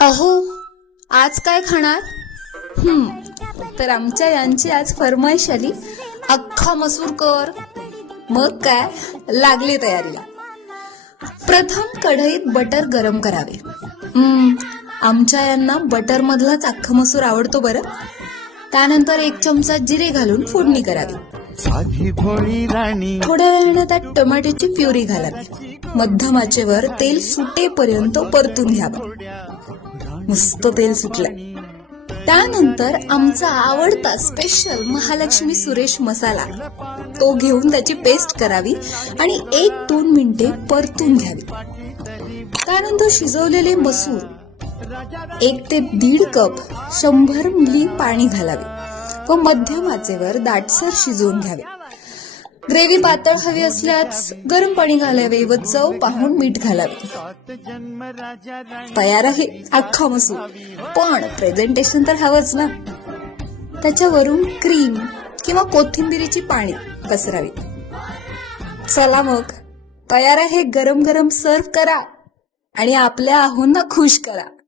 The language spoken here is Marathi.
अहो, आज काय खाणार? तर आमच्या यांची आज फरमाईश आली, अख्खा मसूर कर. मग काय, लागले तयारीला. प्रथम कढईत बटर गरम करावे. आमच्या यांना बटर मधलाच अख्खा मसूर आवडतो बरं. त्यानंतर 1 चमचा जिरे घालून फोडणी करावी. थोड्या वेळाने त्यात टोमॅटोची प्युरी घालावी. मध्यम आचेवर तेल सुटेपर्यंत परतून घ्यावं. मस्त तेल सुटलं. त्यानंतर आमचा आवडता स्पेशल महालक्ष्मी सुरेश मसाला तो घेऊन त्याची पेस्ट करावी आणि 1-2 मिनिटे परतून घ्यावी. त्यानंतर शिजवलेले मसूर 1 ते 1.5 कप 100 मिली पाणी घालावे व मध्यम आचेवर दाटसर शिजवून घ्यावे. ग्रेव्ही पातळ हवी असल्यास गरम पाणी घालावे व चव पाहून मीठ घालावे. तयार आहे अख्खा मसूर. पण प्रेझेंटेशन तर हवंच ना. त्याच्यावरून क्रीम किंवा कोथिंबीरीची पाने पसरावी. चला मग, तयार आहे. गरम गरम सर्व करा आणि आपल्या आहोंना खुश करा.